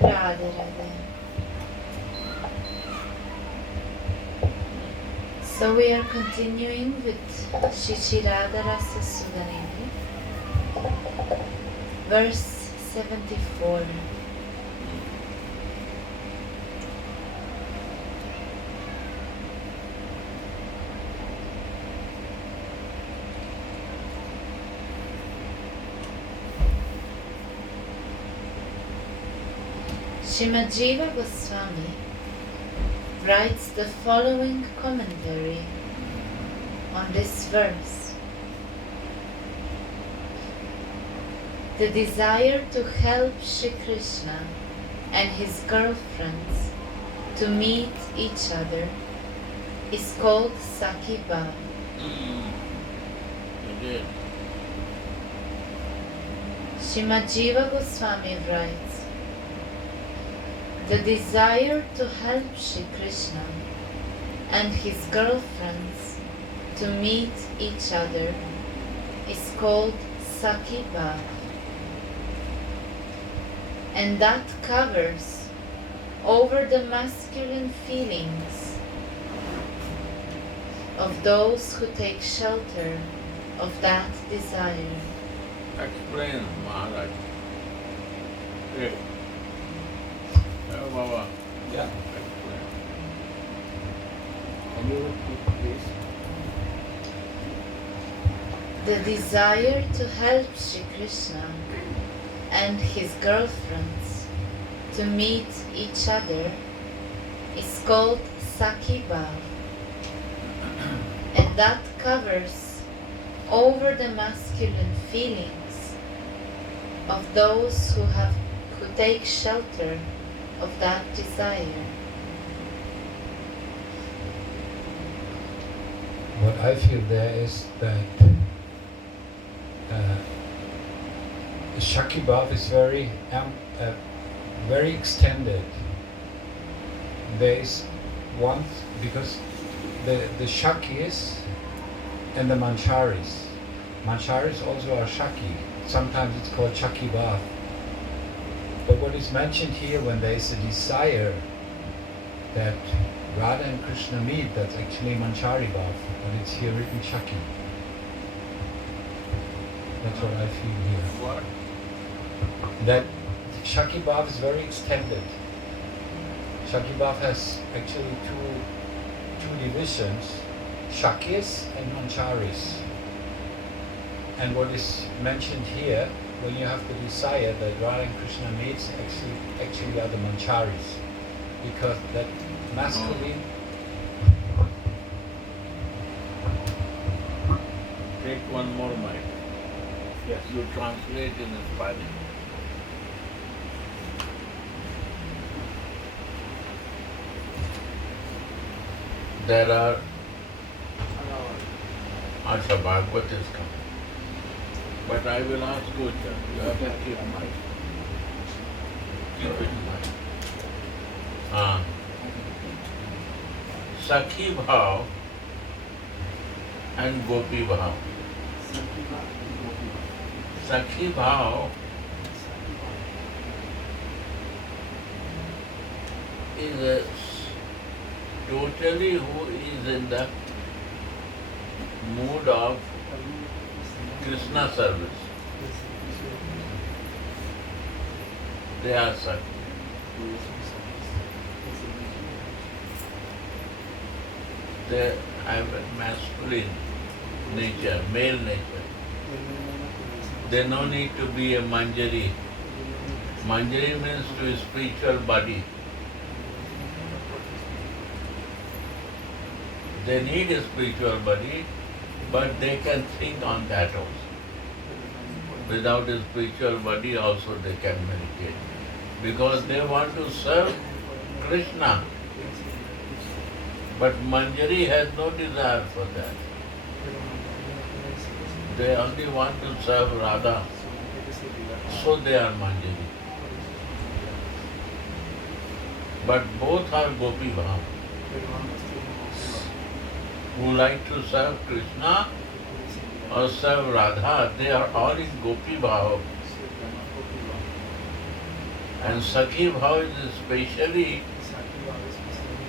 Radhe Radhe. So we are continuing with Radha Rasa Sudhanidhi, verse 74. Srimad Jiva Goswami writes the following commentary on this verse. The desire to help Shri Krishna and his girlfriends to meet each other is called Sakhi Bhav. Srimad Jiva Goswami writes, the desire to help Shri Krishna and his girlfriends to meet each other is called Sakhi Bhav, and that covers over the masculine feelings of those who take shelter of that desire. Explain, Maharaj. Yes. Baba. Yeah. Explain. Can you repeat, please? The desire to help Shri Krishna and his girlfriends to meet each other is called Sakhi Bhav, and that covers over the masculine feelings of those who take shelter of that desire. What I feel there is that the Shakti Bhav is very extended. There is one, because the Shakis and the Mancharis also are Shaki. Sometimes it's called Shakti Bhav. But what is mentioned here, when there is a desire that Radha and Krishna meet, that's actually Manchari Bhav, but it's here written Shaki. That's what I feel here. What? That Shaki Bhav is very extended. Shaki Bhav has actually two divisions, Shakis and Mancharis. And what is mentioned here, when you have the desire that Radha and Krishna meets, actually are the Mancharis. Because that masculine... Take one more mic. Yes. You translate in Spanish. There are... Acha, Bhagavad is coming. But I will ask you, you have to keep mic. Keep it mic. Sakhi Bhav and Gopi Bhav. Sakhi Bhav is totally who is in the mood of Krishna service. They are Sakhi. They have a masculine nature, male nature. They no need to be a manjari. Manjari means to a spiritual body. They need a spiritual body, but they can think on that also. Without a spiritual body also they can meditate. Because they want to serve Krishna. But Manjari has no desire for that. They only want to serve Radha. So they are Manjari. But both are Gopi Bhav. Who like to serve Krishna or serve Radha, they are all in Gopi Bhav. And Sakhi Bhav is especially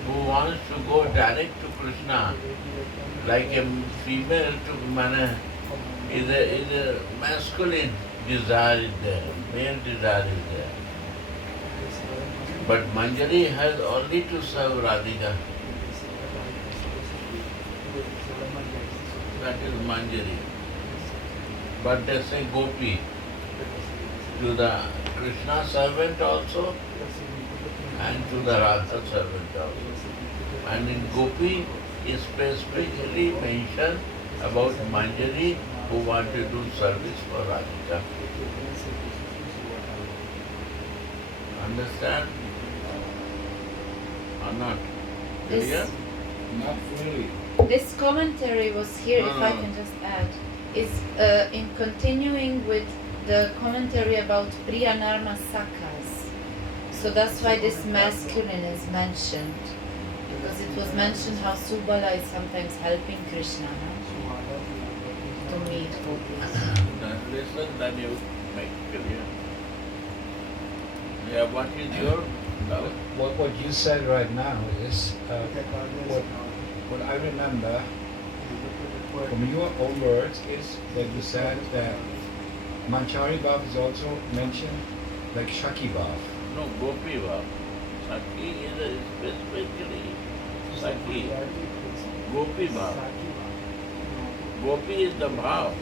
who wants to go direct to Krishna, like a female to mana is a masculine desire is there, male desire is there. But Manjari has only to serve Radhika. That is Manjari. But they say Gopi to the Krishna servant also and to the Radha servant also. And in Gopi is specifically mentioned about Manjari who want to do service for Radhika. Understand? Or not? Clear? Not fully. This commentary was here, if I can just add, is in continuing with the commentary about Priya Narma Sakhas. So that's why this masculine is mentioned. Because it was mentioned how Subala is sometimes helping Krishna, no? To meet gopis. Then listen, then you make clear. Yeah, what is your doubt? What you said right now is what I remember from your own words is that you said that Manchari Bhav is also mentioned like Shaki Bhav. No, Gopi Bhav. Sakhi is a specifically Sakhi. Gopi Bhav. Gopi is the Bhav.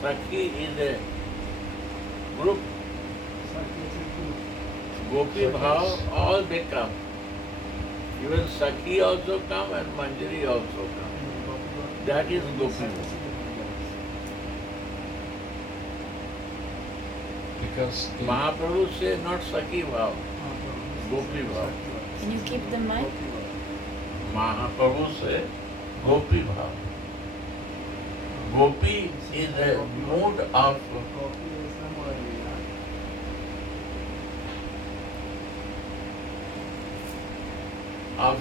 Sakhi is a group. Gopi Bhav, all they come. Even Sakhi also come and Manjari also come. That is Gopi Bhav. Because Mahaprabhu says not Sakhi Bhav, Gopi Bhav. Can you keep the mic? Mahaprabhu says Gopi Bhav. Gopi is a mood of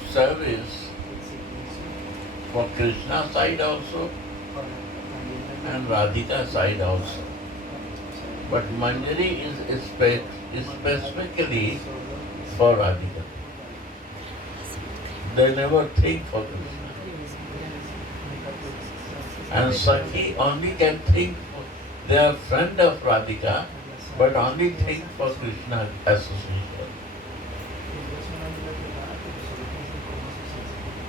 service for Krishna side also and Radhika side also. But Manjari is specifically for Radhika. They never think for Krishna. And Sakhi only can think, they are friend of Radhika, but only think for Krishna association.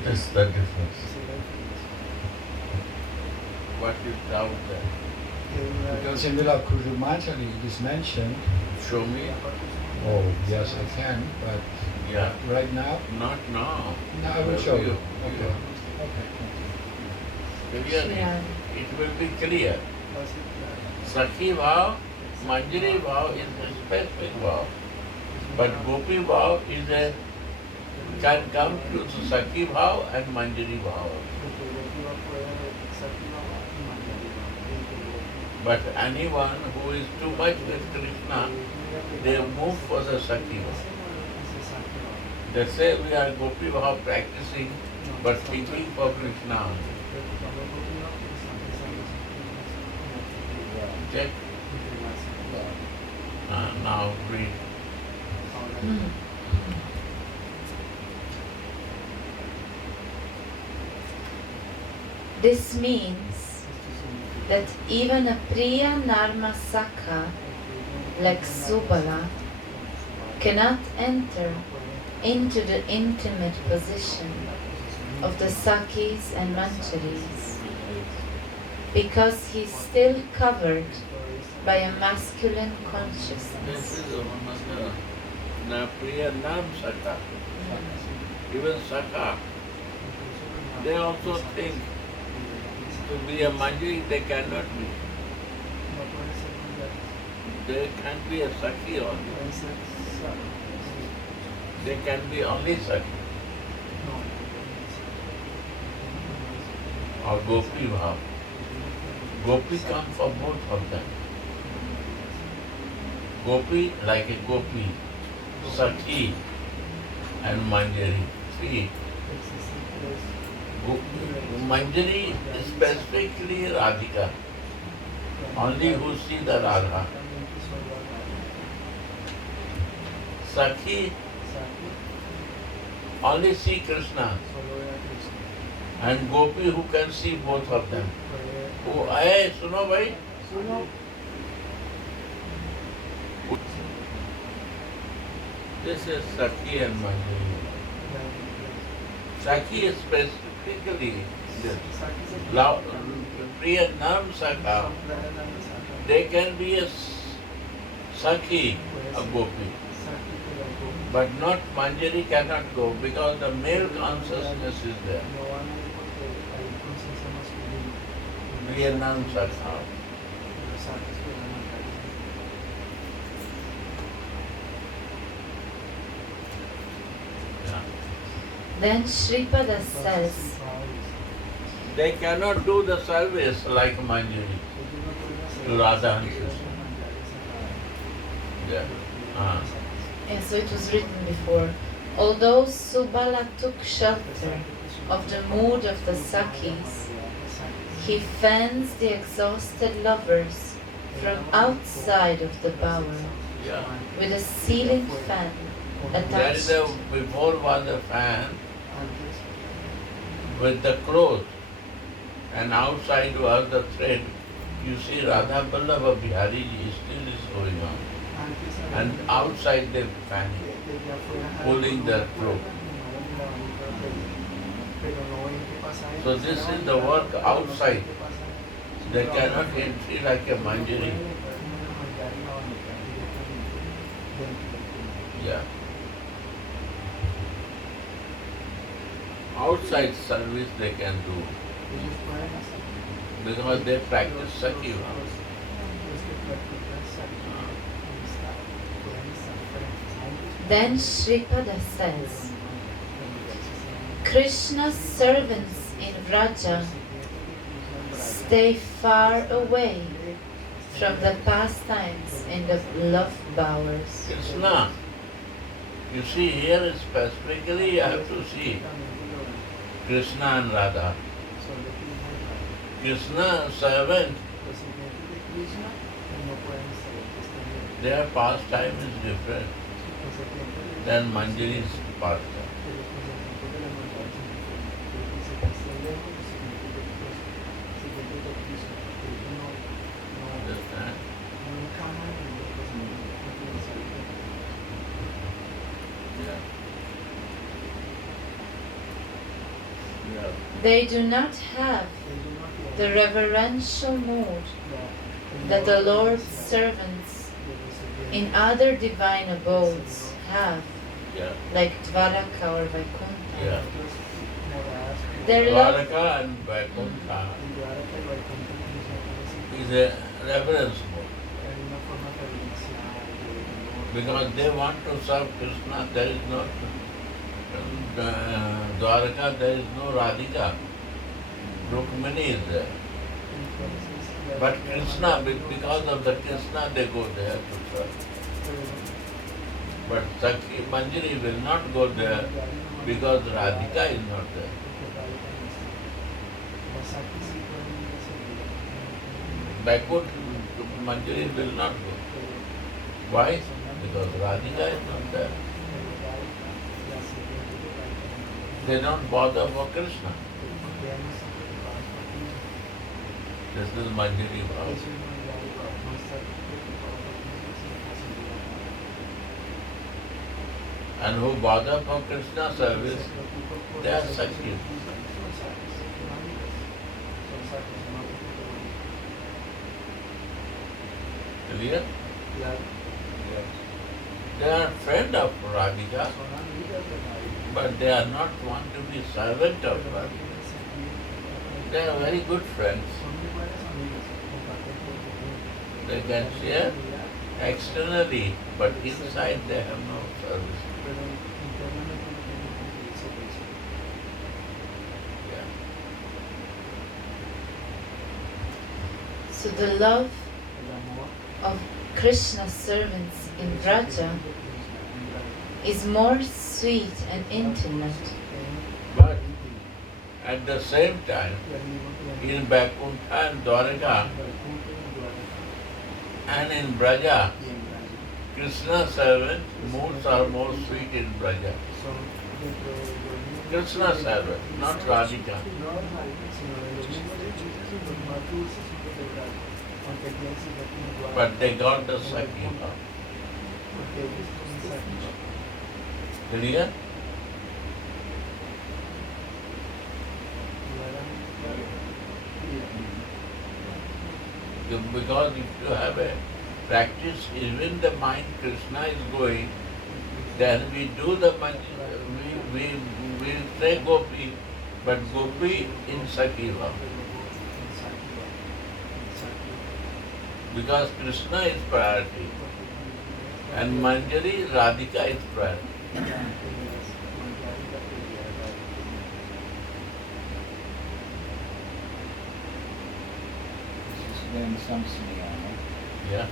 This is the difference. What is doubt there? because in Vila Kurumatali it is mentioned. Show me. Oh yes, I can, but Yeah. right now, Not now. no, I will show you. Okay. Clear? Yeah. It will be clear. Sakhi Bhav, Manjari Bhav is a specific Bhav. But Gopi Bhav is a can come to Sakhi Bhav and Manjari Bhav. But anyone who is too much with Krishna, they move for the Sakhi Bhav. They say we are Gopi Bhav practicing, but thinking for Krishna. Check. Now read. This means that even a Priya Narma Sakha like Subala cannot enter into the intimate position of the Sakhis and Mancharis because he is still covered by a masculine This consciousness. is another Priya Nam Sakha. Even Sakha, they also think to be a Manjari, they cannot be. They can't be a Sakhi only. They can be only Sakhi. Or Gopi Bhav. Gopi come for both of them. Gopi like a Gopi, Sakhi and Manjari. Three. Manjari is specifically Radhika. Only who see the Radha. Sakhi only see Krishna. And Gopi who can see both of them. Oh, hey, suno bhai. This is Sakhi and Manjari. Sakhi is specifically this. Priya Nam Sakha. They can be a Sakhi, a Gopi. But not Manjari cannot go because the male consciousness is there. Priya Nam Sakha. Then Shripada says, They cannot do the service like Manjari to Radha and Krishna. Yeah. and so it was written before, although Subala took shelter of the mood of the Sakhis, he fans the exhausted lovers from outside of the bower Yeah. with a ceiling fan There is attached. before was a fan with the cloth and outside was the thread. You see Radha Vallabha Bihari ji still is going on. And outside they fan pulling the cloth. So this is the work outside. They cannot enter like a Manjari. Yeah. Outside service they can do because they practice Sakhi. Then Shripada says, Krishna's servants in Vraja stay far away from the pastimes in the love bowers. Krishna, you see here specifically you have to see Krishna and Radha. Krishna servant, their pastime is different than Manjari's pastime. Understand? Yeah. Yeah. They do not have the reverential mood that the Lord's servants in other divine abodes have, Yeah. like Dvaraka or Vaikuntha. Yeah. Their love, Dwaraka and Vaikuntha is a reverence mode. Because they want to serve Krishna, there is no Dwaraka, there is no Radhika. Rukmini is there. But Krishna, because of the Krishna, they go there to serve. But Sakhi Manjari will not go there because Radhika is not there. Backward Manjari will not go. Why? Because Radhika is not there. They don't bother for Krishna. This is Manjari Bhav. And who bother for Krishna service, they are Sakhi. Clear? They are friend of Radhika, but they are not want to be servant of Radhika. They are very good friends. They can share externally, but inside they have no service. Yeah. so the love of Krishna's servants in Vraja is more sweet and intimate. But at the same time, in Vaikuntha and Dwaraka, And in Braja, y en Brasil. Krishna servant moods are more sweet in Braja. Son dentro de los mismos Krishna servant, not Radhika. no radicales, sino de los mismos hechizos, los más dulces son los de Brasil, aunque tienen siempre igual. But they got the Sakhi. Porque ellos son sacrificios. Clear? Because if you have a practice, even the mind Krishna is going, then we do the we say Gopi, but Gopi in Sakiva. Because Krishna is priority and Manjari, Radhika is priority. Then some sneer, Yeah.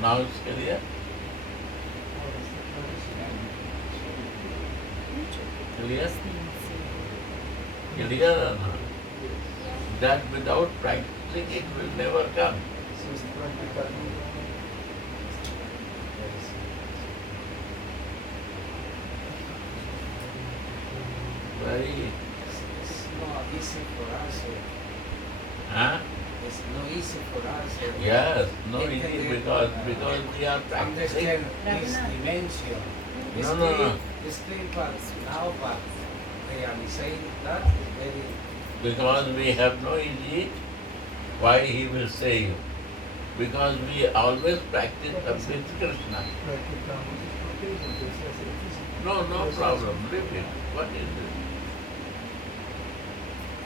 Now it's clear? Clear? Clear or not? That without practicing it will never come. Very, It's not easy for us. huh? It's not easy for us. Yes, no easy because we are practicing. Understand this dimension. No, no, no. It's clear, but now, but realizing that is very. Because we have no easy, why he will say you? Because we always practice with Krishna. No, no problem. Leave it. What is it?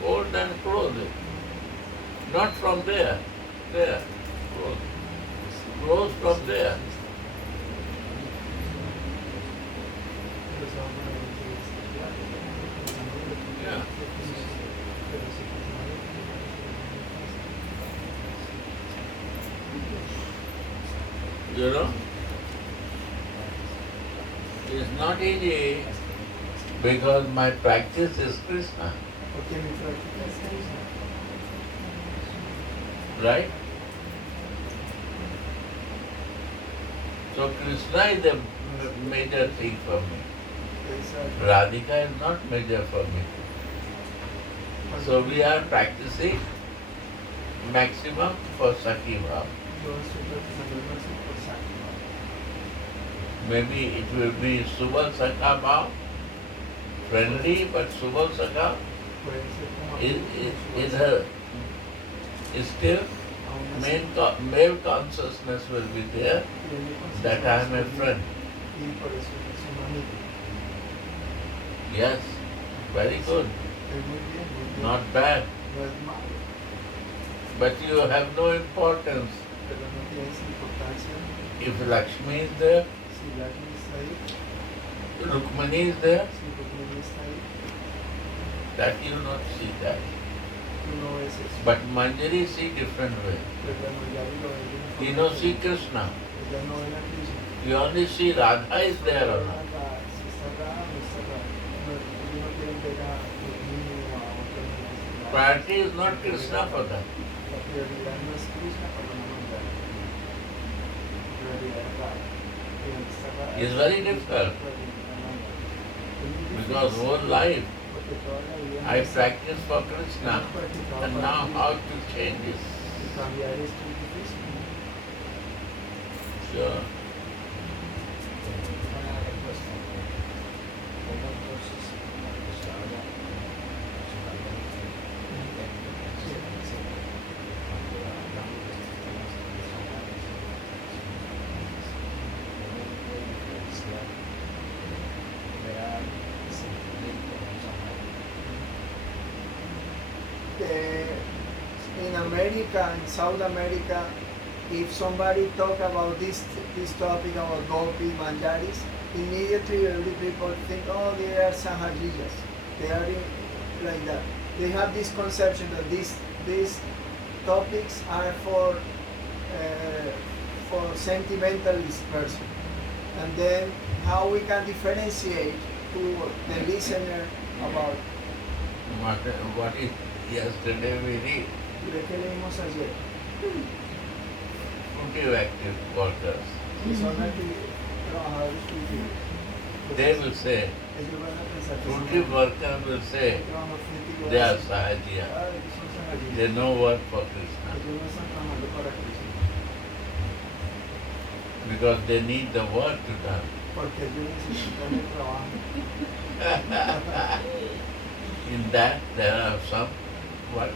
Hold and close it. Not from there. There. Close. Close from there. Yeah. You know? It's not easy because my practice is Krishna. Porque mi práctica es Krishna. Right? So Krishna is the major thing for me. Exacto. Radhika is not major for me. So we are practicing maximum for Sakhi Bhav. Yo estoy practicando el máximo por Sakhi. Maybe it will be Subal Sakha Bhav, friendly, but Subal Sakha Puede ser como is her is still male consciousness will be there that I am a friend. Y por eso es un amigo. Yes, very good, Es muy bien, muy bien. not bad. No es malo, But you have no importance. pero no tienes importancia. If Lakshmi is there, Si Lakshmi está ahí, Rukmani is there, si Rukmini está ahí, that you not see that. tú no ves eso. But Manjari see different way. Pero Manjari lo ve de una You forma know see diferente. Krishna. Ella no ve a Krishna. You only see Radha is there or not. Si está Radha, no está Radha. No, ellos no quieren ver a Rukmini o a otro niño. Priority is not Krishna for them. La prioridad no es Krishna para una Manjari. La prioridad es Radha. Y donde está Radha, It's very difficult because whole life porque toda la vida I practice for Krishna and now how to change this? cambiar esto es difícil. Sure. Una respuesta. ¿Cómo entonces cuando se habla cuando hablamos de estos temas tradicionales, ¿cómo puede diferenciar real sentimiento vamos a hablar? In America, in South America, if somebody talk about this topic about Gopi, Manjaris, immediately every people think, oh, they are Sahajijas. They are like that. They have this conception that these topics are for sentimentalist person. And then how we can differentiate to the listener about What is yesterday we read? ¿de qué leímos ayer? fruitive active workers. que son trabajadores fructíferos. They will say, Ellos van a pensar que son fruitive worker will say, trabajadores fructíferos. they are sahajiya. Ah, ellos son sahajiyas. They no work for Krishna. Ellos no están trabajando para Cristo. Because they need the work to done. Porque ellos necesitan el trabajo. In that there are some what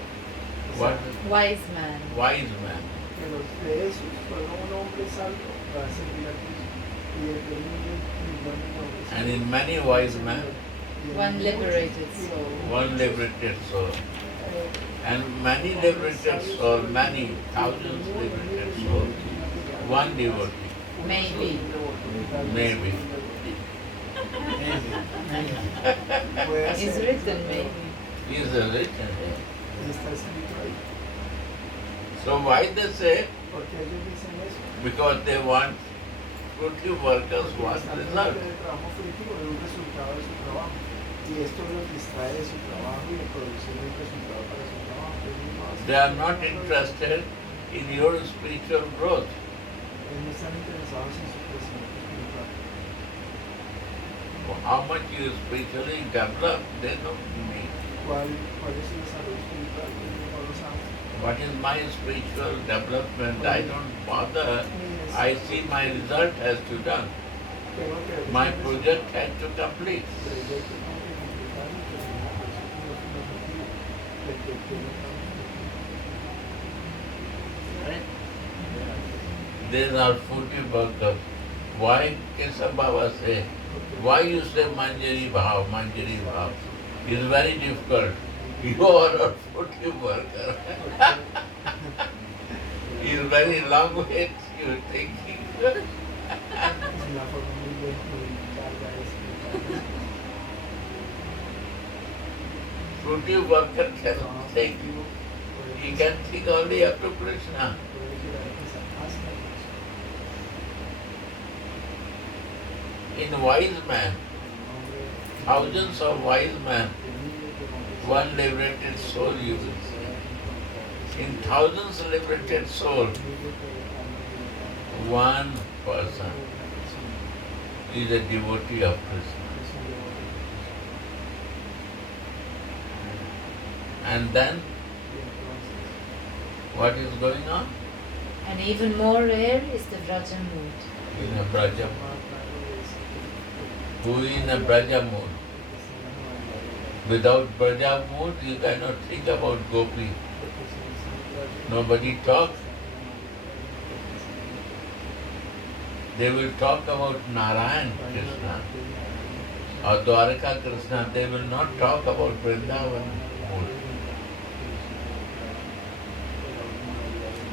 Wise man. wise men. Que los de esos solo un hombre salvo va a servir a Cristo. Y el de millones de hombres. And in many wise men, One liberated soul. one liberated soul. And many liberated soul, many thousands liberated souls, one devotee. Maybe. Maybe. Puede It's ser. written maybe. Is written. Está escrito ahí. So why they say? Porque ellos dicen eso. Because they want fruitive workers want Están result. hablando del trabajo fructífero, de un resultado de su trabajo. Y esto los distrae de su trabajo y de producir un resultado para su trabajo. Ellos no hacen They are not nada. interested in your spiritual growth. Ellos no están interesados en su crecimiento espiritual. How much you spiritually develop, they don't need. ¿Cuál es su desarrollo espiritual? Ellos no lo saben. What is my spiritual development? I don't bother. I see my result has to done. Tengo que ver My si el project has to complete. proyecto tengo que completarlo y terminar. Por eso es los objetivos del que quiero Right? These are fruitive workers. Why Kesab Baba say? Why you say Manjari Bhav, Manjari Bhav? It's very difficult. You are a fruitive worker. It's very long way you thinking. Es una forma muy larga de explicar. Fruitive worker can think. He can think only up to Krishna. In wise man, thousands of wise men, one liberated soul you will see. In thousands liberated souls, one person is a devotee of Krishna. And then, what is going on? And even more rare is the Vraja mood. In a Braja mood. Who is in a Braja mood? Without Braja mood, you cannot think about Gopi. Nobody talks. They will talk about Narayan Krishna or Dwaraka Krishna. They will not talk about Vrindavan mood.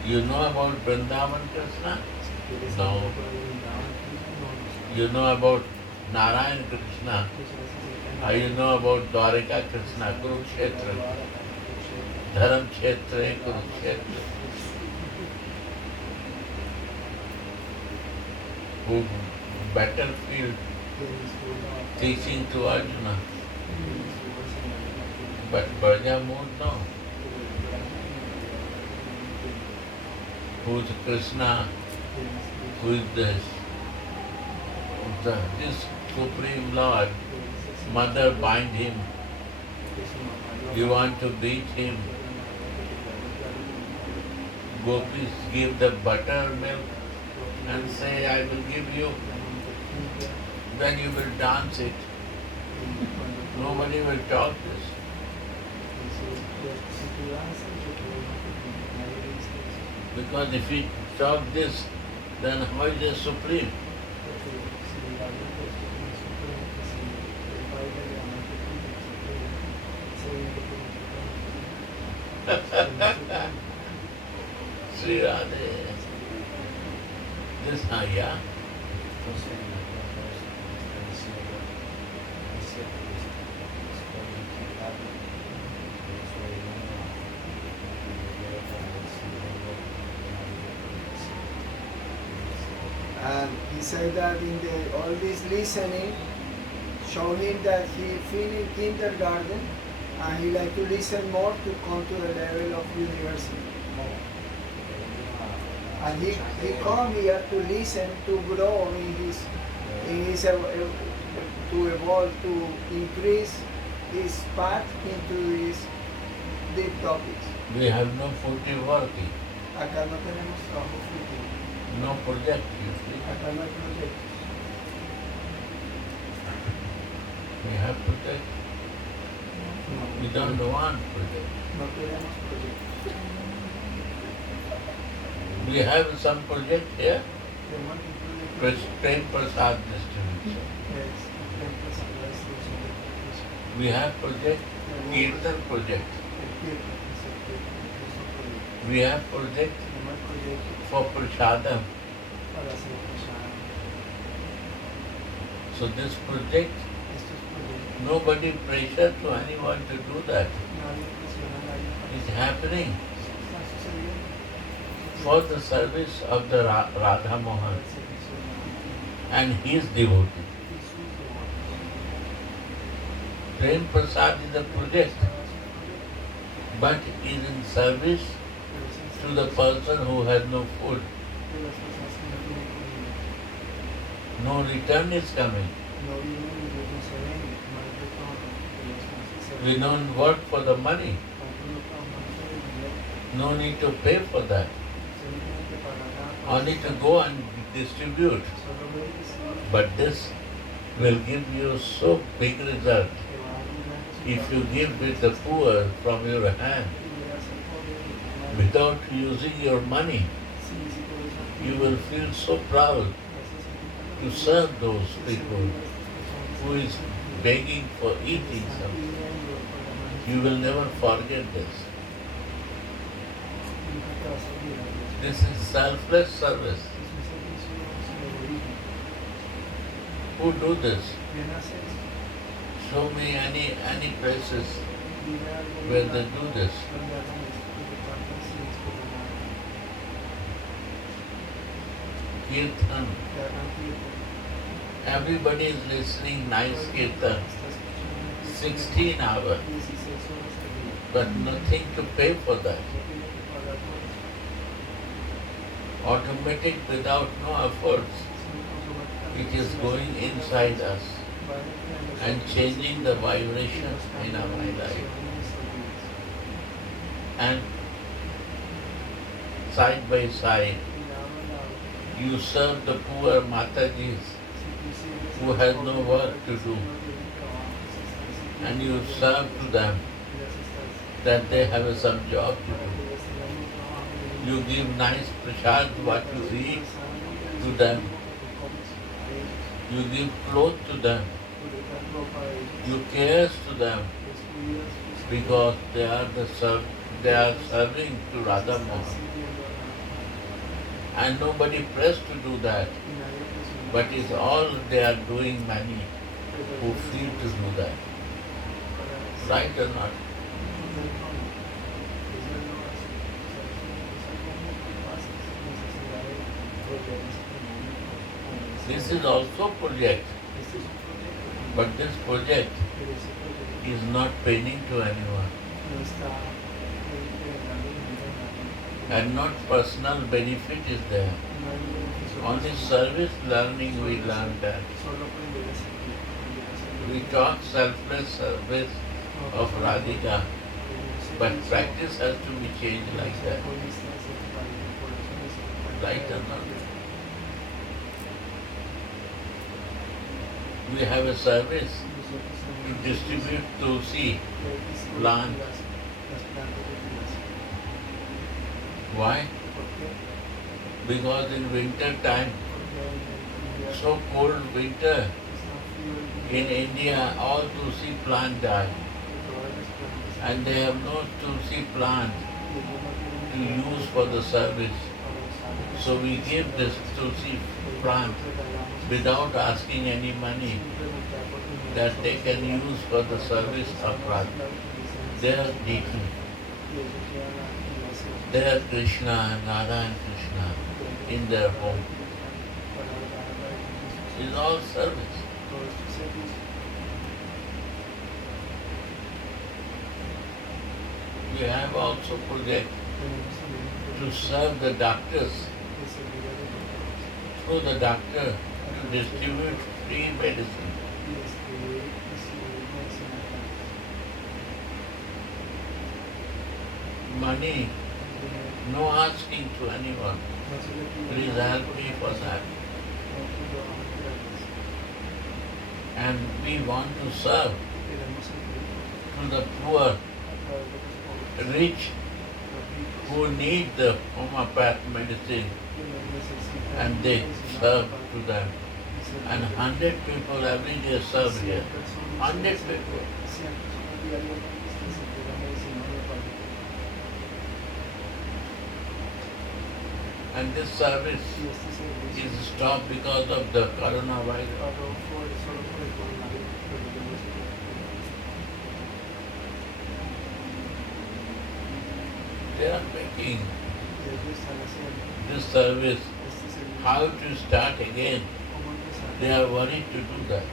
You know about Vrindavan Krishna? No. You know about Narayan Krishna? Or you know about Dwaraka Krishna, Kurukshetra, Dharam Kshetra, Kurukshetra? Who battlefield teaching to Arjuna. But Braja mood, no. Who is Krishna? Who is this? This Supreme Lord. Mother bind him. You want to beat him. Gopis give the buttermilk and say, I will give you. Then you will dance it. Nobody will talk this. Because if we talk this, then how is the supreme? Sri Radhe. This yeah. And he said that all this listening showed him that he finished kindergarten and he like to listen more to come to the level of university. And he come here to listen, to grow in his to evolve, to increase his path into these deep topics. We have no worthy, Acá no tenemos trabajo fructífero. no project usually. Acá no hay proyectos. We have project. We don't want project. No queremos proyectos. We have some project here, Tenemos un proyecto Prem Prasad distribution. que es frente a la distribución de recursos. We have project, Kirtan project. El tiempo, es el tiempo, es un proyecto. We have project Tenemos el proyecto for Prasadam. para hacer pasar So this project, estos proyectos. nobody pressure to anyone to do that. Nadie presiona a nadie para It's eso. happening Está sucediendo. for the service of the Radha Mohan El servicio de la and his devotee. y sus devotos. Prem Prasad is a project, but is in service to the person who has no food. De las personas que no tienen comida. No return is coming. No vienen y ellos se ven, no hay retorno de las cosas que se We ven. don't work for the money. Tanto no trabajamos por el dinero, No need to pay for that. se no tienen que pagar nada por Only eso. to go and distribute. Solo ver y recibir, But this will give you so big result. que va a dar un gran If resultado. you give with the poor from your hand Y le das al pobre de tu mano, without using your money, sin ni siquiera usar tu you dinero, will feel so proud vas a sentir tan to orgulloso serve those de servir people a estas personas who is que begging for están eating something. pidiendo por la mano. You will never forget this. Nunca te vas a olvidar de eso. This is selfless service. Es un servicio sin egoísmo. Who do this? ¿Quién hace esto? Show me any places Dime algo where lugar they do this. donde hagan esto, donde partan sin explorar, Kirtan. que hagan tiempo. Everybody is listening nice kirtan. Está escuchando 16 hours. 16 horas al día. But nothing to pay for that. No tiene que pagar por eso. Automatic without no efforts. It is going inside us and changing the vibration in our life. And side by side, you serve the poor Matajis who has no work to do, and you serve to them that they have some job to do. You give nice prasad, what you eat, to them. You give clothes to them. You care to them because they are serving to Radha Mohan. And nobody pressed to do that. But it's all they are doing many who feel to do that. Right or not? This is also project, but this project is not paining to anyone and not personal benefit is there. Only service learning we learn that. We talk selfless service of Radhika, but practice has to be changed like that. Right or not? We have a service to distribute tulsi plant. Why? Because in winter time, so cold winter, in India all tulsi plant die. And they have no tulsi plant to use for the service. So we give this tulsi plant without asking any money that they can use for the service of Radha. They are deity. They are Krishna, Narayan Krishna in their home. It's all service. We have also project to serve the doctors through the doctor to distribute free medicine. Money, no asking to anyone. Please help me for that. And we want to serve to the poor, rich, who need the homeopath medicine, and they serve to them. And 100 people every day serve here. 100 people. And this service is stopped because of the coronavirus. They are making this service how to start again. They are worried to do that.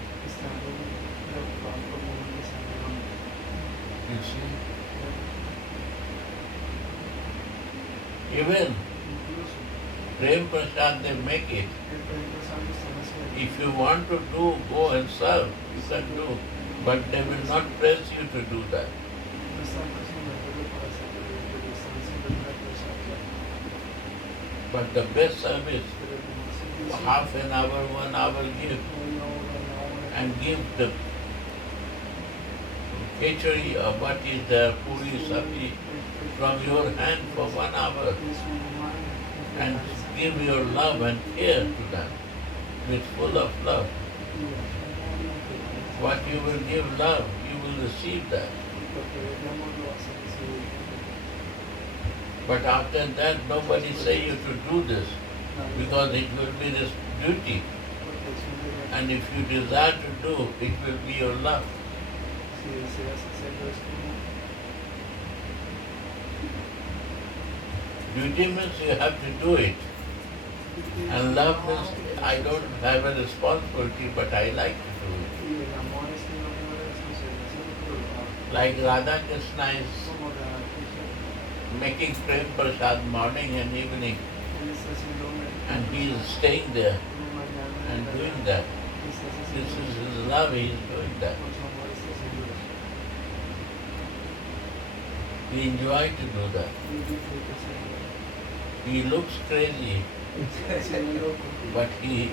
You see? Even Prem Prasad, they make it. If you want to do, go and serve, you can do. But they will not press you to do that. But the best service, half an hour, 1 hour give, and give the khichdi or what is there, puri, sabji, from your hand for 1 hour, and give your love and care to them, with full of love. What you will give love, you will receive that. But after that, nobody say you to do this, because it will be this duty. And if you desire to do, it will be your love. Duty means you have to do it. And love means I don't have a responsibility, but I like to do it. Like Radha Krishna is making Prem Prasad morning and evening, and he is staying there and doing that. This is his love, he is doing that. He enjoys to do that. He looks crazy, but he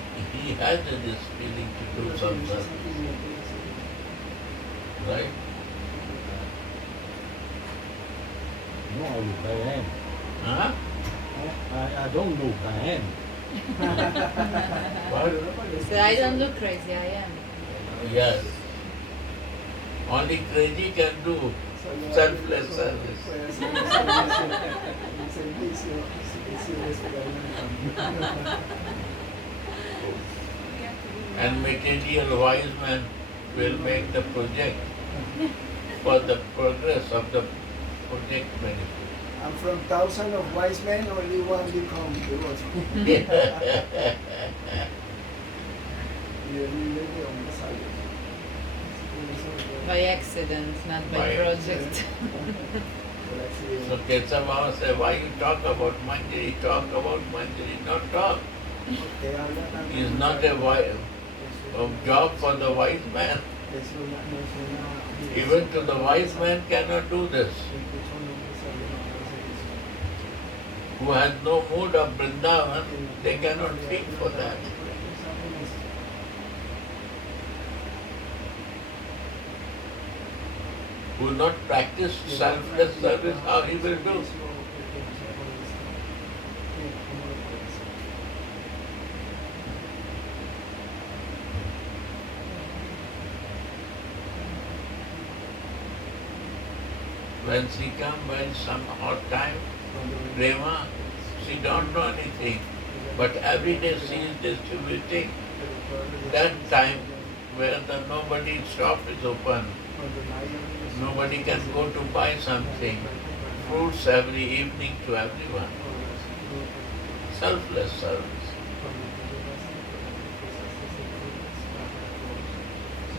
has this feeling to do something. Right? No, I am. Huh? I don't look, I am. What? So I don't look crazy, I am. Yes. Only crazy can do selfless service. And material wise man will make the project for the progress of the project benefit. And from thousands of wise men, only one become the Lord. By accident, not by project. So Kesava Baba said, why you talk about Manjari, not talk. It's not a job for the wise man. Even to the wise man cannot do this. Who has no mood of Vrindavan, they cannot think for that. Who will not practice selfless service, how he will do? When she comes, when some hot time, Prema, she don't know anything. But every day she is distributing. That time where nobody's shop is open, nobody can go to buy something. Fruits every evening to everyone. Selfless service.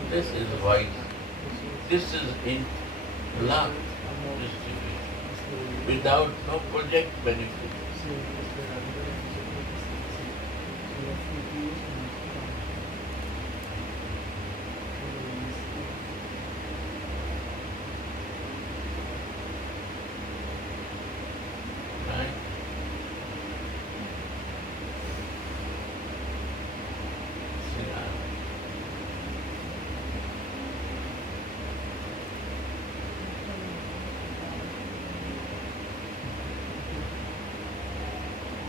This is wise. This is in love distribution. Without no project benefit.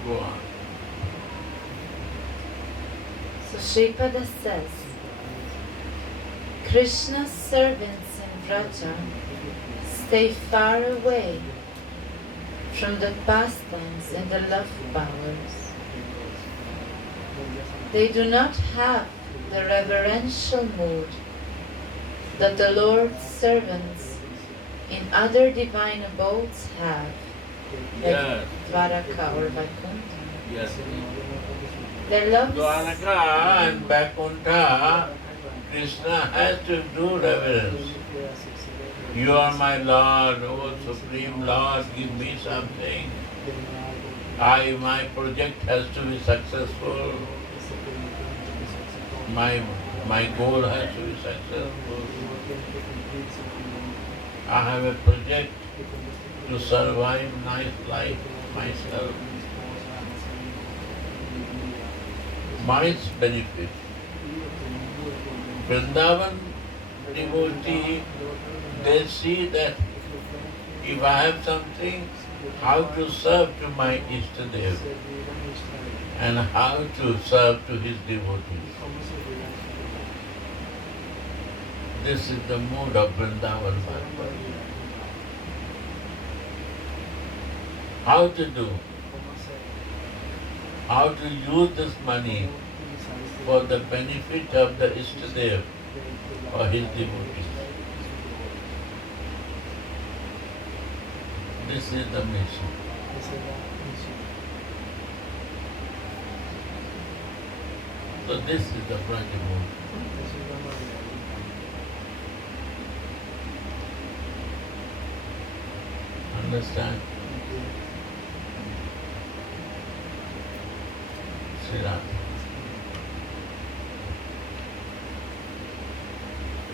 Go on. So Shripada says, Krishna's servants in Vraja stay far away from the pastimes and the love powers. They do not have the reverential mood that the Lord's servants in other divine abodes have, like Yes. Dwaraka or Vaikuntha. Yes. Their love Dwaraka and Vaikuntha, Krishna has to do reverence. You are my Lord, O Supreme Lord, give me something. My project has to be successful. My goal has to be successful. I have a project to survive nice life myself. My benefit. Vrindavan devotee, they see that if I have something, how to serve to my Ishtadev and how to serve to his devotees. This is the mood of Vrindavan Bharata. How to do? How to use this money for the benefit of the Ishtadev or his devotees. This is the mission. So this is the Braja mood. Understand? Sri Radha.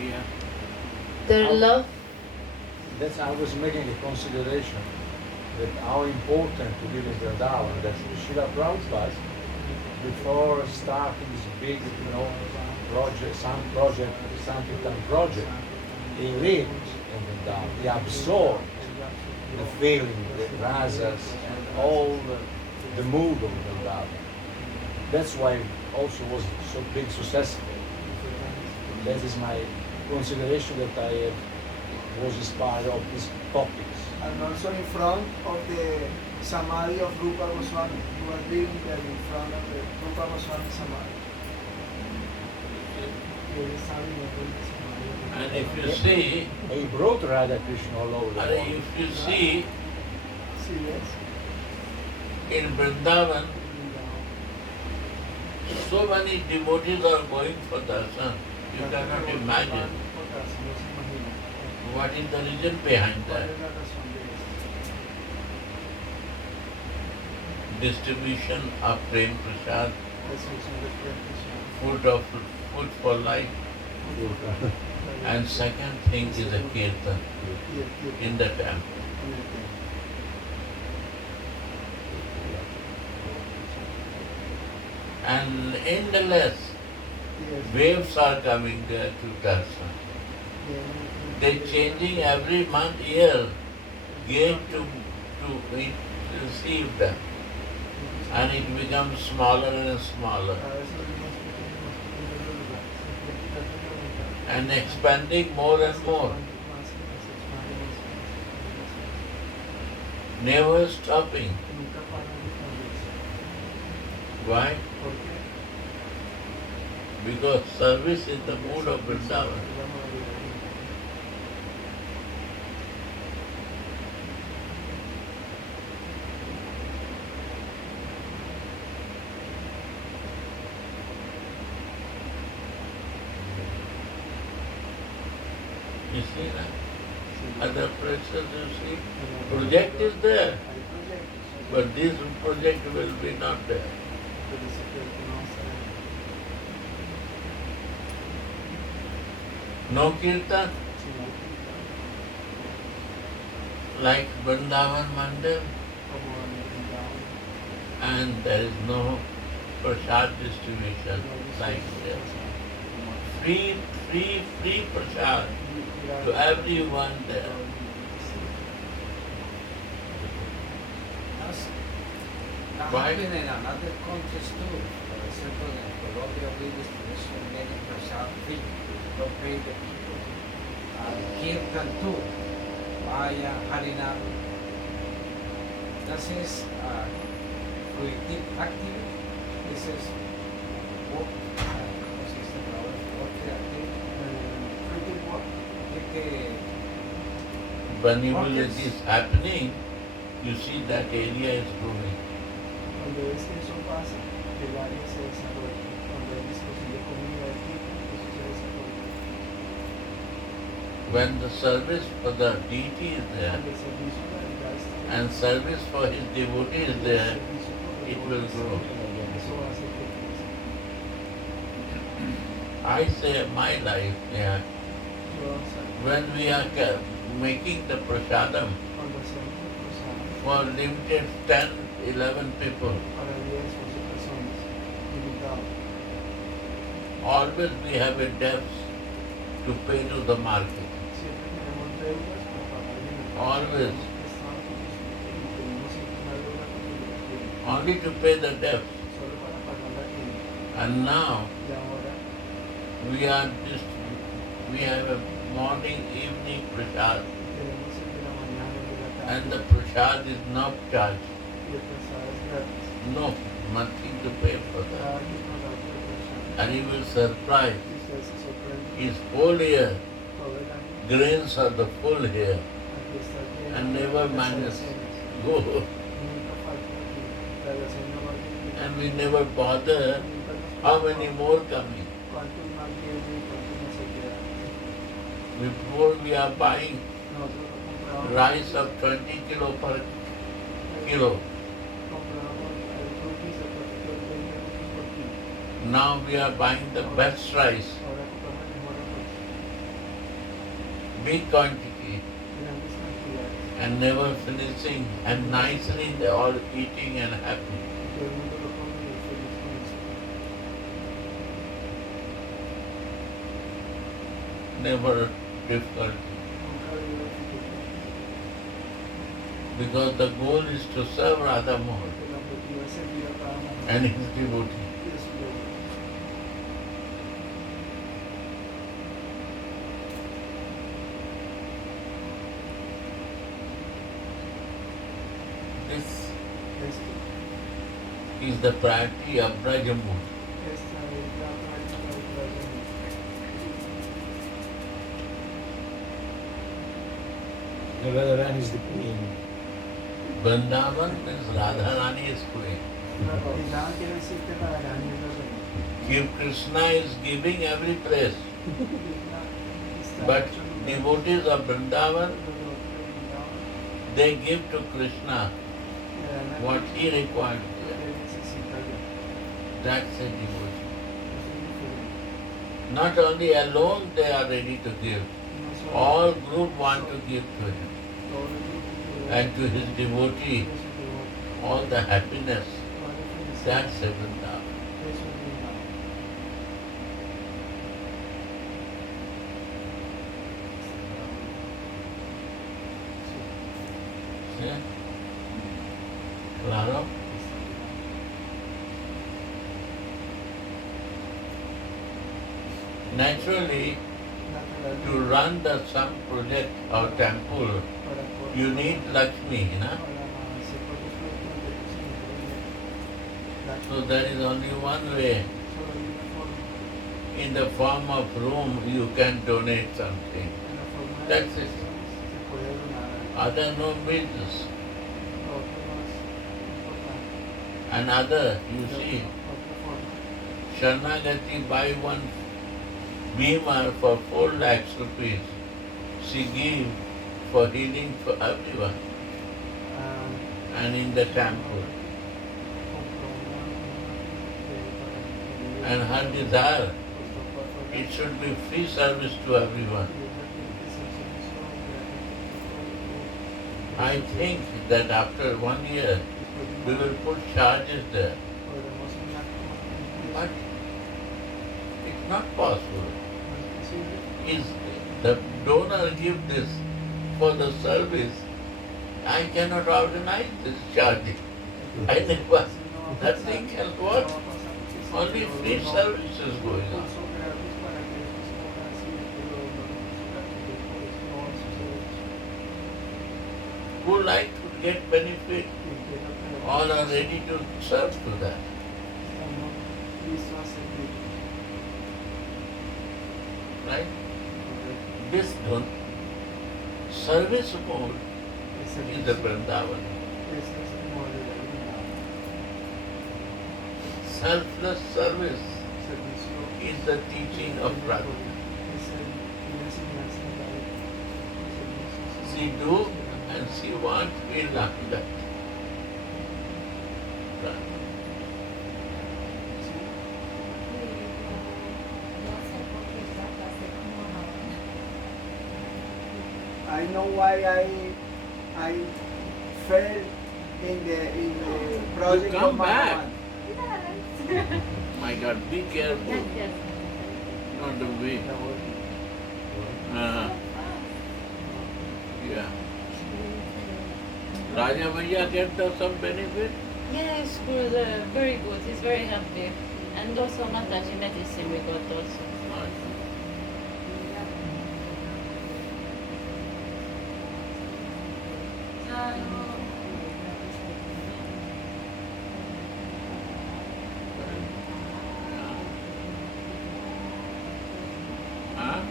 Yeah. Their love That's I was making a consideration that how important to live in Vrindavan, that Srila Prabhupada, before starting this big, project, Sankirtan project, he lived in Vrindavan. He absorbed the feeling, the rasas, and all the mood of Vrindavan. That's why also was so big successful. That is my consideration that I was inspired of these topics. And also in front of the Samadhi of Rupa Goswami. You are living there in front of the Rupa Goswami Samadhi. And if you see, He brought Radha Krishna all over the and world. if you see See, yes. in Vrindavan, so many devotees are going for darshan. You cannot imagine what is the reason behind that. Distribution of Prem Prasad, food for life, and second thing is a kirtan in the temple. And endless waves are coming there to darshan. They're changing every month, year, gate to receive them. And it becomes smaller and smaller. And expanding more and more. Never stopping. Why? Because service is the mood of Vrindavan. You see that? Other places you see, project is there, but this project will be not there. No kirtan, like Vrindavan Mandir, and there is no prasad distribution like there. Free prasad to everyone there. That Why? happened in another countries too. For example, in Colombia, we distribution many prasad free. Don't pay the people. Kirtan too. Maya, Harinam. This is creative activity. This is work. What is the power? Work creative. Creative work. Que Whenever it is happening, you see that area is growing. Cuando ves que eso pasa, el área se desarrolla. Cuando hay discusión de comida, equipo, eso se desarrolla. When the service for the deity is there Cuando el servicio para el gas está and service for his devotee is there, it will grow. eso va a hacer que crezca. I say my life, yeah, Yo, o sea, when we are making the prasadam cuando hacemos el proceso for limited 10, 11 people, para 10 o 11 personas, limitado, always we have a debt to pay to the market. siempre tenemos deudas para pagar en el Always. Estamos tenemos siempre una deuda con el cliente, Only to pay the debt. solo para pagar la cliente. And now Y ahora we have a morning, evening prasad, tenemos el de la mañana, el de la tarde, and the prasad is not charged. y el prasad es gratis. No, nothing to pay for that. Cada quien paga por el prasad. And you will surprise. Y usted se sorprende His whole year, todo el año. grains are the full here, Aquí está lleno and de never las manage almacenes. go. Nunca falta aquí. La alacena no va a llegar. And we never bother Nunca nos how preocupa many more coming. cuántos más vienen y cuántos más se quedan. Before we are buying Nosotros comprábamos rice of 20 kilo per kilo. comprábamos rupees a 20 rupees por kilo. Now we are buying the best rice, Ahora compramos el mejor arroz, big quantity, grandes cantidades. and never finishing, and nicely they all eating and happy. Y todo el mundo lo come y es feliz con eso. Never difficult. Nunca ha habido dificultad. Because the goal is to serve Radha Mohan El objetivo es servir a cada mujer and his devotee. y a su devoto. This Esto, is the priority of Brajamun. esta es la práctica del Brahman. The Radharani is the queen. Vrindavan means Radharani is queen. Vrindavan quiere decir que Radharani es la reina. Krishna is giving every place, Krishna está but hecho lugar. devotees of Vrindavan, Los devotos de Vrindavan they give to Krishna le dan a what he requires. lo que él necesita ya. That's a devotion. Eso es diferente. Not only alone they are ready to give, No solo all group want to give to him todo el grupo and to his devotee de sus devotos, all the happiness. toda la felicidad, That's a Vrindavan. eso es Vrindavan. ¿Sí? Claro. Naturally, to Naturalmente, run some project or temple, para poder- you need Lakshmi, para na? hacer cualquier proyecto de crecimiento, la- So there is only one way. solo hay una forma. In the form of room, you can donate something. En la forma de That's it. donaciones se puede donar algo. Other no business. Lo otro más importante, Another, you la see, otra forma, Sharanagati buy one beamer for 4 lakhs rupees. She give for healing for everyone ah, and in the temple. compró para And her desire, costó 4 it lakhs. should be free service to everyone. Y ella quiere que sea un servicio gratuito. I think that after 1 year, Después we de will put charges there. podremos un acto But it's not possible. no es posible. Is the donor give this for the service? I cannot organize this charging. El I never, nothing else. What? Only free services going on. Who like to get benefit, all are ready to serve to that. Right? This service mode is the Vrindavan. Selfless service is the teaching of Radha. She do and she wants we like that. Right. I know why I fell in the project come of back. Maharavan. My God, be careful. Not the way. Yeah. Raja Bhaiya get some benefit? Yes, good, very good. He's very happy. And also Mataji medicine we got also. Huh?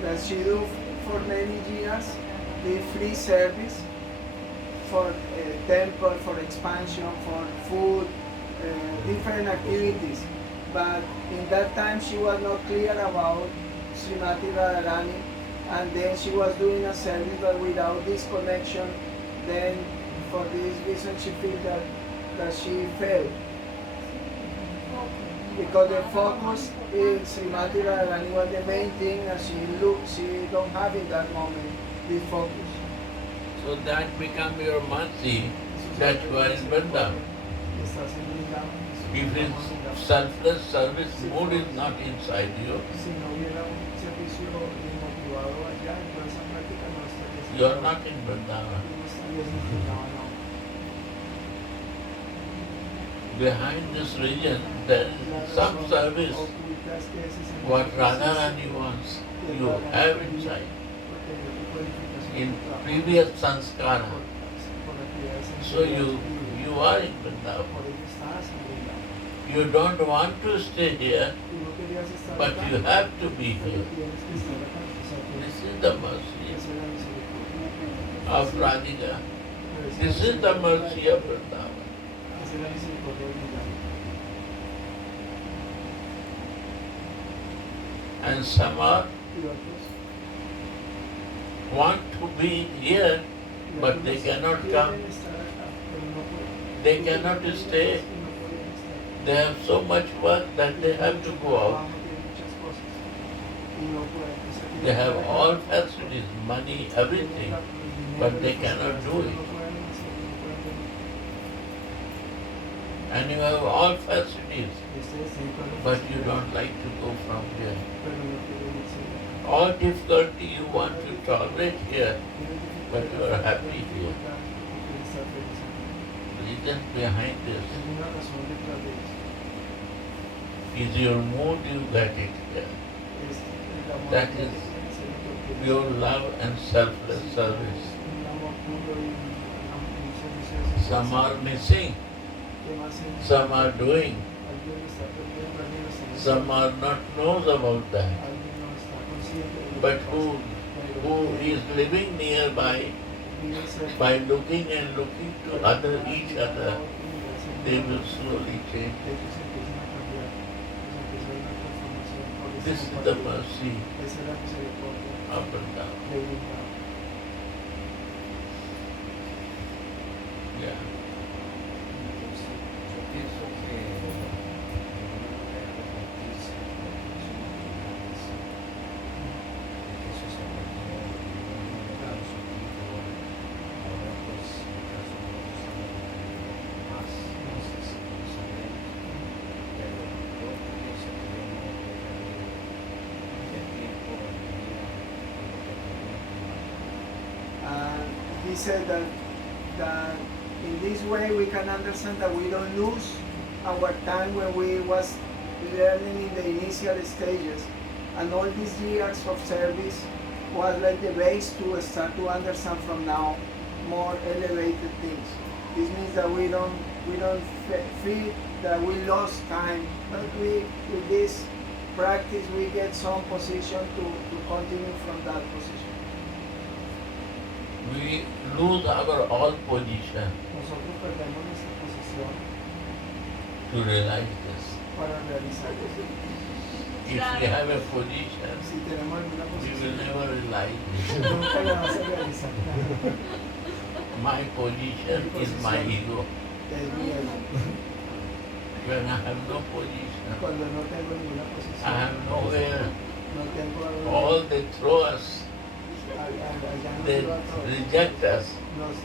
That she do for many years the free service for temple, for expansion, for food, different activities. But in that time she was not clear about Srimati Radharani, and then she was doing a service but without this connection. Then for this reason she felt that she failed. Because the focus in Srimati Radharani was the main thing, and she don't have in that moment the focus. So that become your mercy. That's why in Vrindavan. If his selfless service mood is not inside you, you are not in Vrindavan. Behind this region, there is some service. What Radharani wants, you have inside. In previous sanskara. So you are in Vrindavan. You don't want to stay here, but you have to be here. This is the mercy of Radhika. This is the mercy of Vrindavan. And some are want to be here, but they cannot come. They cannot stay. They have so much work that they have to go out. They have all facilities, money, everything, but they cannot do it. And you have all facilities, but you don't like to go from here. All difficulty you want to tolerate here, but you are happy here. Reason behind this is your mood, you get it here. That is pure love and selfless service. Some are missing, some are doing, some are not knows about that. But who is living nearby, by looking and looking to each other, they will slowly change. This is the mercy of Vrindavan. Yeah. He said that In this way, we can understand that we don't lose our time when we was learning in the initial stages, and all these years of service was like the base to start to understand from now more elevated things. This means that we don't feel that we lost time, but we with this practice we get some position to continue from that position. We lose our all position Nosotros perdemos nuestra posición to realize this. para realizar eso. If we have a position, Si tenemos alguna we will posición, never realize it. nunca la vas a realizar. My position is my ego. Es mi ego. When I have no position, Cuando no tengo ninguna I posición, have nowhere. no tengo All they throw us, allá nos they va todo. reject us, Nos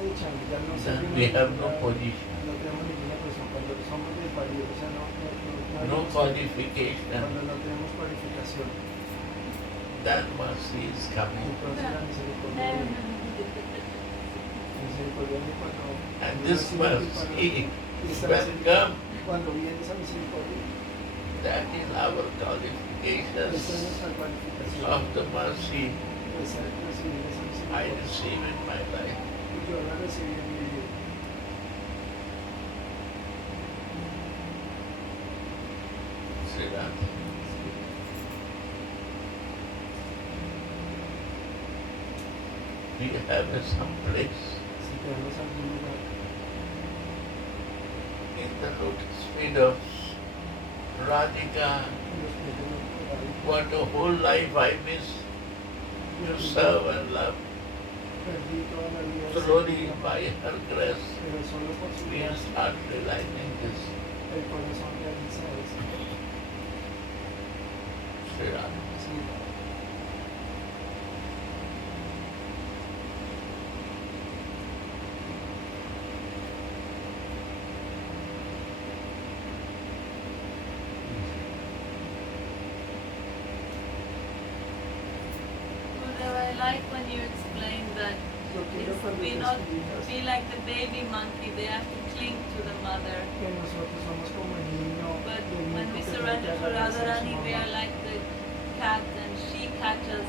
echan, ya no then servimos we have no para- position, no tenemos ninguna posición cuando somos desvalidos, o sea, no hay- qualification. cuando no tenemos cualificación, That mercy is coming. entonces la misericordia viene. Misericordia viene cuando And cuando this recibe y mercy, esa when misericordia- come, cuando viene esa misericordia, that is our esa es qualifications nuestra cualificación. of the mercy Recibir esa I misericordia. receive in my life. Y yo la recibí en mi vida. See that? We have some place Si tenemos algún lugar in the lotus feet of Radhika. en los pies de nuestro Padre, What a whole life I miss to serve and love. perdí toda la vida Slowly, sin by her grace, pero solo por su we gracia start realizing this. el corazón realiza eso. Sri Radha. Sí. Gurudev, I like when you explain that Yo quiero it's cuando be tú not explicas be like the baby monkey, they have to cling to the mother. que nosotros somos como el niño But del when niño we que tiene surrender que to agarrarse de su Radharani, we mamá. are like the cat and she catches.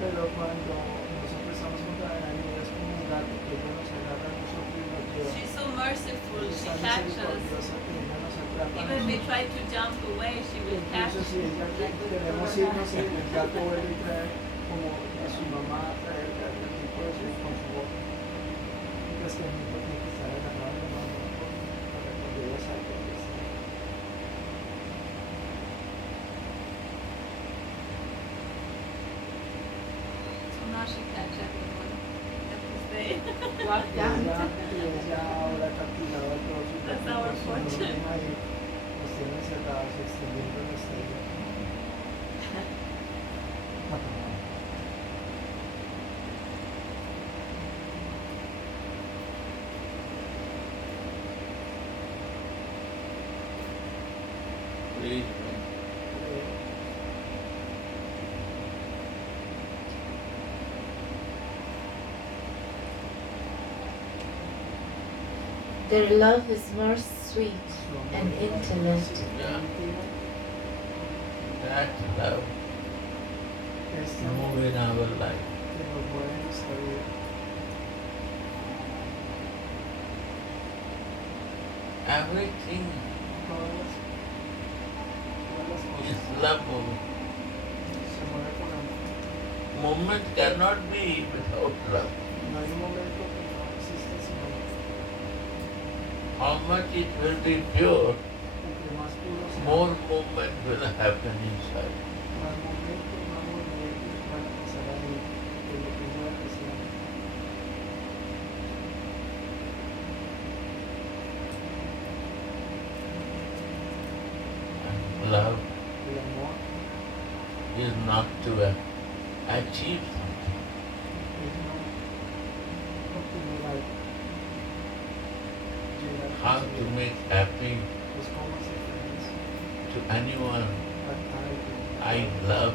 Pero cuando nosotros estamos junto a Dani, es como un gato que ella nos agarra a nosotros y nos lleva. She's so merciful, Ella she está catches. misericordiosa que ella nos atrapa a Even we nosotros. try to jump away, she will catch. Incluso si ella queremos irnos y el gato vuelve y trae como a su mamá a traer el tipo de su con su boca. Mientras que el niño tiene que estar agarrado de la mano para cuando ella salga. So now she catch everyone. Every day. Locked Ella, down. ella ahora ha capturado a todos sus That's our gatitos, fortune. los tiene ahí, los tiene encerrados, extendiendo la estrella. Please. Their love is more sweet and intimate. Yeah. That love Este move in our life. que nos mueve en nuestra vida. Everything Todas las is cosas love moving. se mueve con amor. Movement cannot be without love. No hay un momento que no existe sin amor. How much it will be pure, Entre más puro sea, more movement will happen inside. más momentos, más movimientos van a pasar ahí de lo que no es la And love el amor is not to achieve something. es no obtener algo. Llegar a How to conseguir. make happy Es como hacer feliz to anyone a alguien I love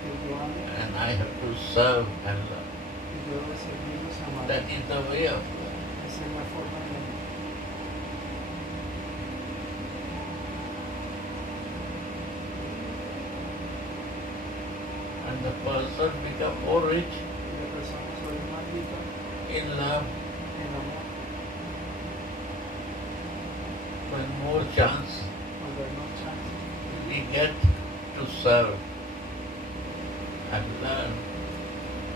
que yo amo and I have to serve and love. y yo debo servirlos, amar. That is the way of love. Esa Esa es la forma de... And the person become more rich Y la persona se vuelve más rica in love, en amor when more chance cuando hay más chance we get to serve and learn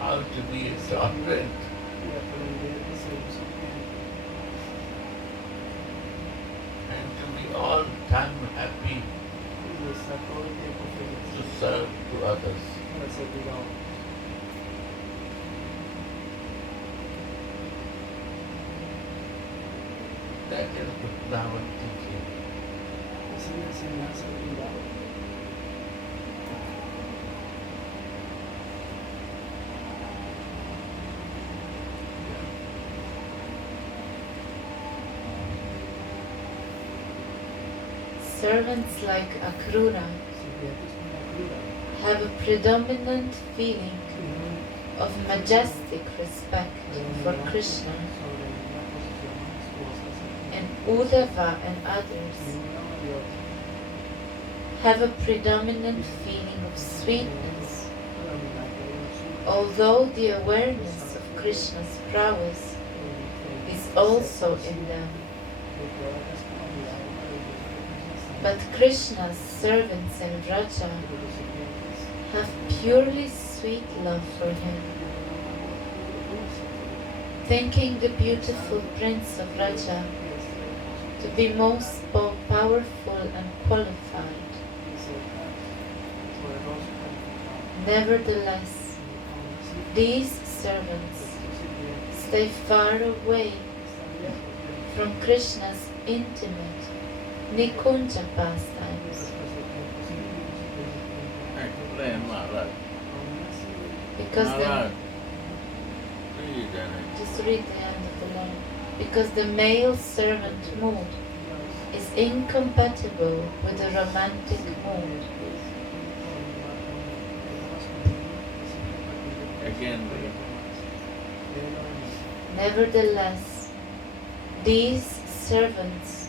how to be tolerant y aprender a ser sonriente and to be all time happy y estar todo el tiempo to feliz serve to others. para servir a otros. That is Vrindavan teaching. Esa es la enseñanza de Vrindavan. Servants like Akrura Sirvientes con la cruda have a predominant feeling tienen of majestic respect for Krishna, sobre una posición majestuosa hacia and Uddhava and others y una mayor have a predominant feeling of sweetness, predominante de los although the awareness of Krishna's prowess is also in them. But Krishna's servants in Vraja have purely sweet love for him, thinking the beautiful prince of Vraja to be most powerful and qualified. Nevertheless, these servants stay far away from Krishna's intimate Nikunja pastimes Explain, Maharaj. because Maharaj, the, read and just read the end of the line, because the male servant mood is incompatible with the romantic mood. again read. Nevertheless, these servants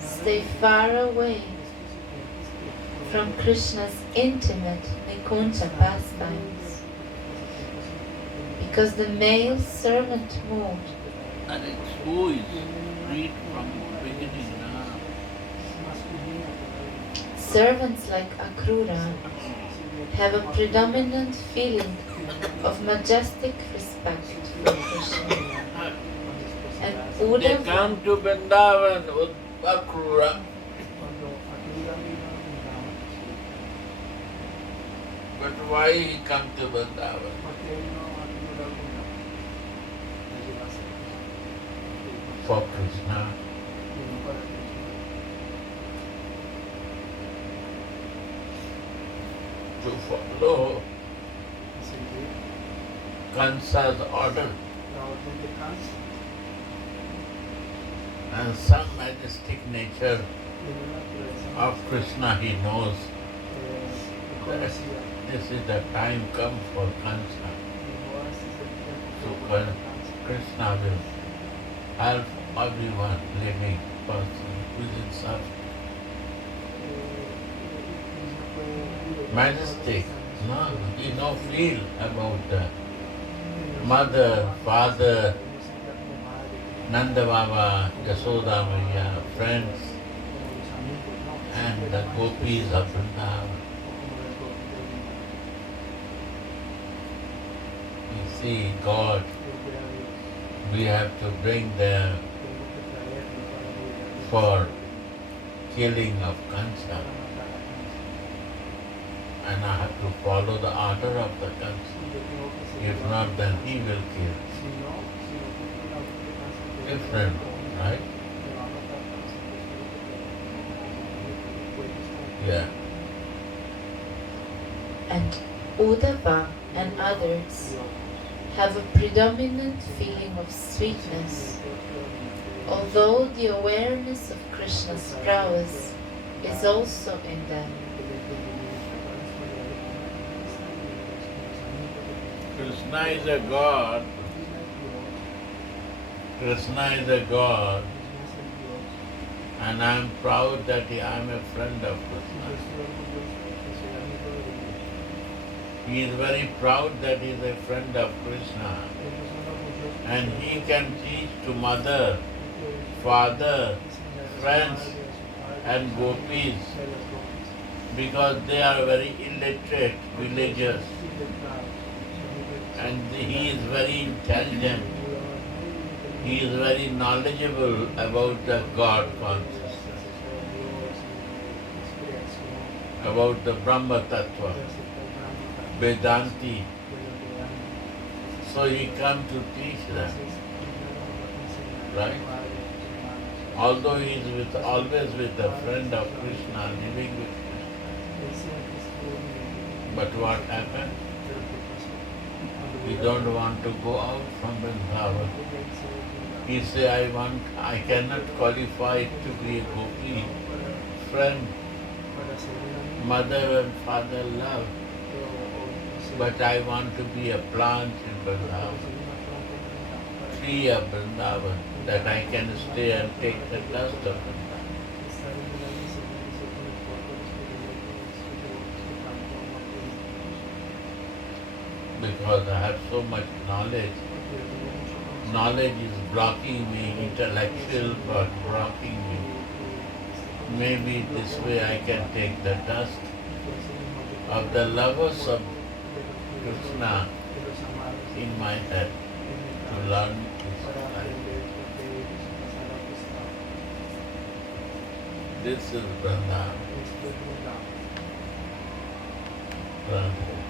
stay far away from Krishna's intimate Nikunja pastimes, because the male servant mood And it's who is read from beginning now. servants like Akrura have a predominant feeling of majestic respect for Krishna. And They Uddhava come to Vrindavan with Akrura, but why he come to Vrindavan? For Krishna. To follow Kansa's order and some majestic nature of Krishna he knows that this is the time come for Kansa. So Krishna will help everyone living person within suffering. Majestic, no, you know, feel about the mother, father, Nanda Baba, Yasoda Maya, friends, and the gopis of Vrindavan. You see, God, we have to bring them for killing of Kansa. And I have to follow the order of the Kansa. If not, then he will kill. Different, right? Yeah. and Uddhava and others have a predominant feeling of sweetness, although the awareness of Krishna's prowess is also in them. Krishna is a God Krishna is a God, and I am proud that I am a friend of Krishna. He is very proud that he is a friend of Krishna, and he can teach to mother, father, friends, and gopis, because they are very illiterate villagers, and he is very intelligent. He is very knowledgeable about the God consciousness, about the Brahma Tattva, Vedanti. So he comes to teach them, right? Although he is always with a friend of Krishna, living with Krishna. But what happened? He don't want to go out from Vrindavan. He say, I cannot qualify to be a gopi, friend, mother and father love, but I want to be a plant in Vrindavan, tree of Vrindavan, that I can stay and take the dust of Vrindavan. Because I have so much knowledge. Knowledge is blocking me, intellectual but blocking me. Maybe this way I can take the dust of the lovers of Krishna in my head to learn his life. This is Vrindavan. Vrindavan.